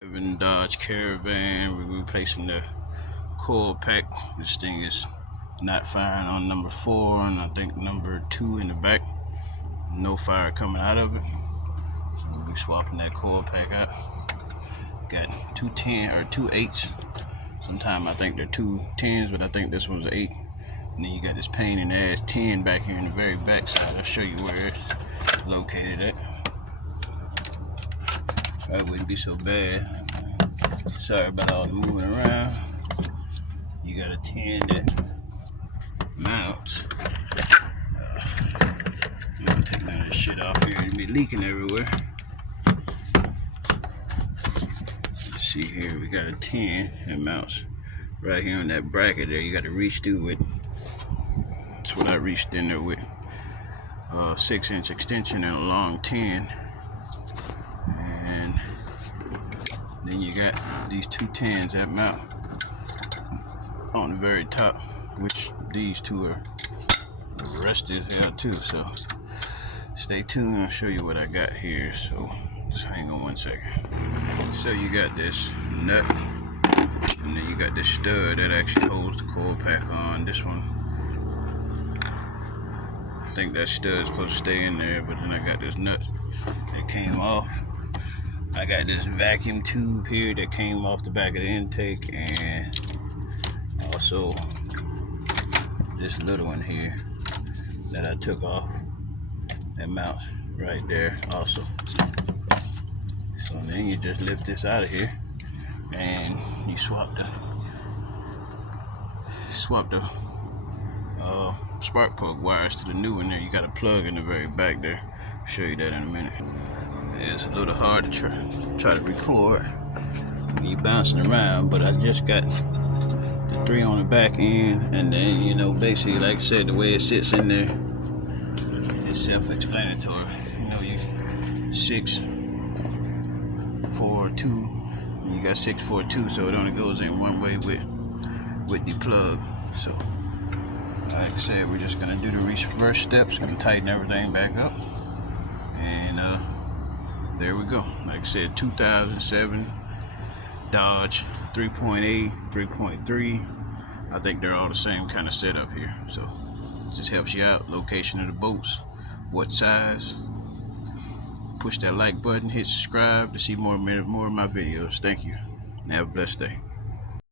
Dodge Caravan. We're replacing the coil pack. This thing is not firing on number 4 and I think number 2 in the back. No fire coming out of it. So we'll be swapping that coil pack out. Got two 10 or two 8s. Sometimes I think they're two 10s, but I think this one's an 8. And then you got this pain in the ass 10 back here in the very back side. I'll show you where it's located at. That wouldn't be so bad. Sorry about all the moving around. You got a 10 that mounts. I'm gonna take none of this shit off here. It'll be leaking everywhere. Let's see here, we got a 10 that mounts right here on that bracket there. You got to reach through with. That's what I reached in there with. 6-inch extension and a long 10. And then you got these two 10s that mount on the very top, which these two are rusted as hell too. So stay tuned, I'll show you what I got here. So just hang on 1 second. So you got this nut, and then you got this stud that actually holds the coil pack on. This one, I think that stud's supposed to stay in there, but then I got this nut that came off. I got this vacuum tube here that came off the back of the intake, and also this little one here that I took off that mounts right there also. So then you just lift this out of here and you swap the spark plug wires to the new one there. You got a plug in the very back there. I'll show you that in a minute. It's a little hard to try to record when you're bouncing around, but I just got the 3 on the back end, and then, you know, basically, like I said, the way it sits in there is self-explanatory. You know, you 6, 4, 2, and you got 6, 4, 2, so it only goes in one way with the plug. So like I said, we're just gonna do the reverse steps, gonna tighten everything back up, and there we go. Like I said, 2007 Dodge 3.8, 3.3. I think they're all the same kind of setup here. So it just helps you out. Location of the bolts, what size. Push that like button, hit subscribe to see more of my videos. Thank you, and have a blessed day.